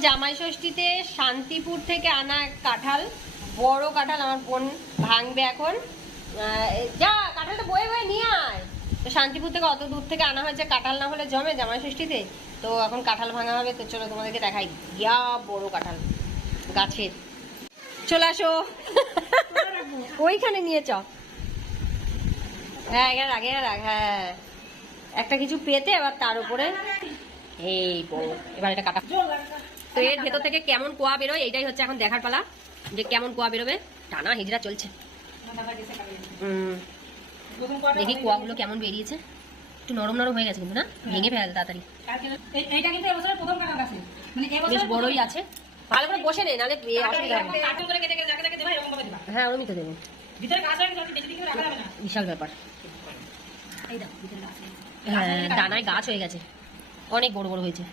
জামাই ষষ্ঠীতে শান্তিপুর থেকে আনা কাঁঠাল, বড় কাঁঠাল। আমার বোন ভাঙবে এখন। যা কাঁঠালটা বয়ে বয়ে নিয়ে আয়। তো শান্তিপুর থেকে অত দূর থেকে আনা হয়েছে, কাঁঠাল না হলে জমে জামাই ষষ্ঠীতে। তো এখন কাঁঠাল ভাঙা হবে। তো চলো তোমাদেরকে দেখাই। ইয়া বড় কাঁঠাল গাছের। চলে আসো। ওইখানে নিয়ে চ। হ্যাঁ এখানে রাখ, এখানে রাখ। হ্যাঁ একটা কিছু পেতে আবার তার উপরে এই বড়। এবার এটা কাটা। তো এর ভেতর থেকে কেমন কোয়া বেরোয় এইটাই হচ্ছে এখন দেখার পালা, যে কেমন কোয়া বেরোবে। টানা হিজড়া চলছে। দেখি কোয়াগুলো কেমন বেরিয়েছে। একটু নরম নরম হয়ে গেছে কিন্তু না, ভেঙে ফেল তাড়াতাড়ি। বেশ বড়ই আছে। ভালো করে বসে নেই, নাহলে অসুবিধা হবে। হ্যাঁ ওরমই তো দেবো। বিশাল ব্যাপার। হ্যাঁ ডানায় গাছ হয়ে গেছে, অনেক বড় বড় হয়েছে।